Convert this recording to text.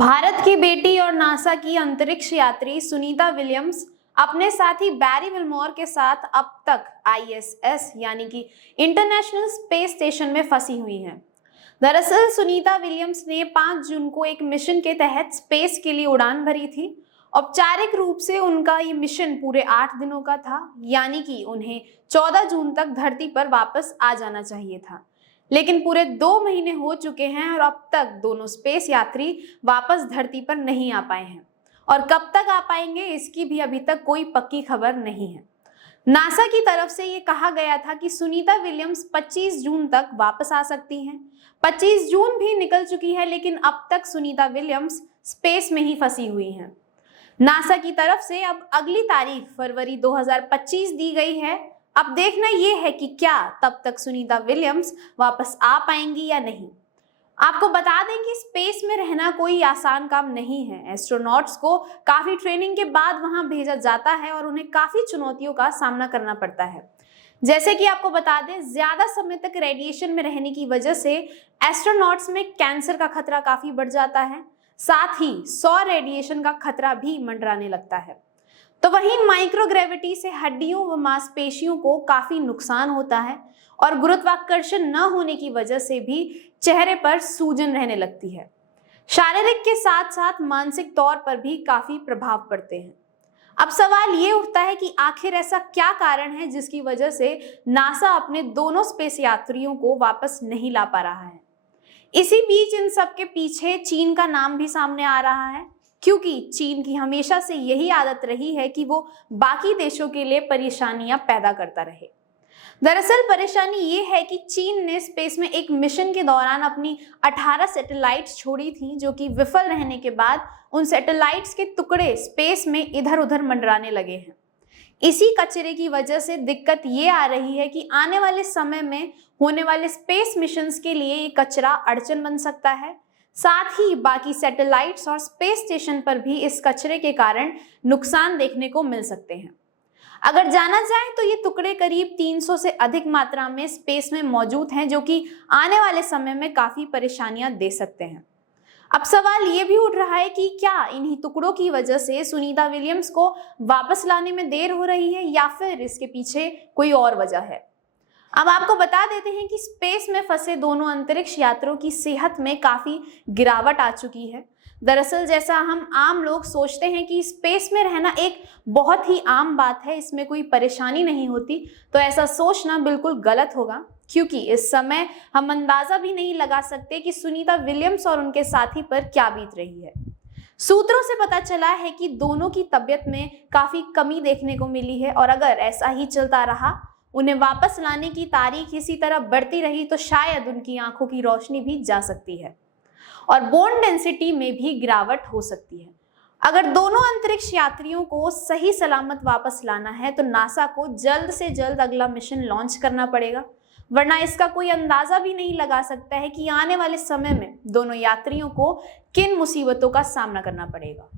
भारत की बेटी और नासा की अंतरिक्ष यात्री सुनीता विलियम्स अपने साथी बैरी विल्मोर के साथ अब तक ISS यानी कि इंटरनेशनल स्पेस स्टेशन में फंसी हुई हैं। दरअसल सुनीता विलियम्स ने 5 जून को एक मिशन के तहत स्पेस के लिए उड़ान भरी थी। औपचारिक रूप से उनका ये मिशन पूरे 8 दिनों का था, यानी कि उन्हें 14 जून तक धरती पर वापस आ जाना चाहिए था। लेकिन पूरे 2 महीने हो चुके हैं और अब तक दोनों स्पेस यात्री वापस धरती पर नहीं आ पाए हैं, और कब तक आ पाएंगे इसकी भी अभी तक कोई पक्की खबर नहीं है। नासा की तरफ से ये कहा गया था कि सुनीता विलियम्स 25 जून तक वापस आ सकती हैं। 25 जून भी निकल चुकी है, लेकिन अब तक सुनीता विलियम्स स्पेस में ही फंसी हुई हैं। नासा की तरफ से अब अगली तारीख फरवरी 2025 दी गई है। अब देखना यह है कि क्या तब तक सुनीता विलियम्स वापस आ पाएंगी या नहीं। आपको बता दें कि स्पेस में रहना कोई आसान काम नहीं है। एस्ट्रोनॉट्स को काफी ट्रेनिंग के बाद वहां भेजा जाता है और उन्हें काफी चुनौतियों का सामना करना पड़ता है। जैसे कि आपको बता दें, ज्यादा समय तक रेडिएशन में रहने की वजह से एस्ट्रोनॉट्स में कैंसर का खतरा काफी बढ़ जाता है। साथ ही सौर रेडिएशन का खतरा भी मंडराने लगता है। तो वहीं माइक्रोग्रेविटी से हड्डियों व मांसपेशियों को काफी नुकसान होता है और गुरुत्वाकर्षण न होने की वजह से भी चेहरे पर सूजन रहने लगती है। शारीरिक के साथ साथ मानसिक तौर पर भी काफी प्रभाव पड़ते हैं। अब सवाल ये उठता है कि आखिर ऐसा क्या कारण है जिसकी वजह से नासा अपने दोनों स्पेस यात्रियों को वापस नहीं ला पा रहा है। इसी बीच इन सब के पीछे चीन का नाम भी सामने आ रहा है, क्योंकि चीन की हमेशा से यही आदत रही है कि वो बाकी देशों के लिए परेशानियां पैदा करता रहे। दरअसल परेशानी ये है कि चीन ने स्पेस में एक मिशन के दौरान अपनी 18 सैटेलाइट्स छोड़ी थी, जो कि विफल रहने के बाद उन सैटेलाइट्स के टुकड़े स्पेस में इधर उधर मंडराने लगे हैं। इसी कचरे की वजह से दिक्कत ये आ रही है कि आने वाले समय में होने वाले स्पेस मिशंस के लिए ये कचरा अड़चन बन सकता है। साथ ही बाकी सैटेलाइट्स और स्पेस स्टेशन पर भी इस कचरे के कारण नुकसान देखने को मिल सकते हैं। अगर जाना जाए तो ये टुकड़े करीब 300 से अधिक मात्रा में स्पेस में मौजूद हैं, जो कि आने वाले समय में काफी परेशानियां दे सकते हैं। अब सवाल ये भी उठ रहा है कि क्या इन्हीं टुकड़ों की वजह से सुनीता विलियम्स को वापस लाने में देर हो रही है या फिर इसके पीछे कोई और वजह है। अब आपको बता देते हैं कि स्पेस में फंसे दोनों अंतरिक्ष यात्रियों की सेहत में काफी गिरावट आ चुकी है। दरअसल जैसा हम आम लोग सोचते हैं कि स्पेस में रहना एक बहुत ही आम बात है, इसमें कोई परेशानी नहीं होती, तो ऐसा सोचना बिल्कुल गलत होगा, क्योंकि इस समय हम अंदाजा भी नहीं लगा सकते कि सुनीता विलियम्स और उनके साथी पर क्या बीत रही है। सूत्रों से पता चला है कि दोनों की तबीयत में काफी कमी देखने को मिली है, और अगर ऐसा ही चलता रहा, उन्हें वापस लाने की तारीख इसी तरह बढ़ती रही, तो शायद उनकी आंखों की रोशनी भी जा सकती है और बोन डेंसिटी में भी गिरावट हो सकती है। अगर दोनों अंतरिक्ष यात्रियों को सही सलामत वापस लाना है तो नासा को जल्द से जल्द अगला मिशन लॉन्च करना पड़ेगा, वरना इसका कोई अंदाजा भी नहीं लगा सकता है कि आने वाले समय में दोनों यात्रियों को किन मुसीबतों का सामना करना पड़ेगा।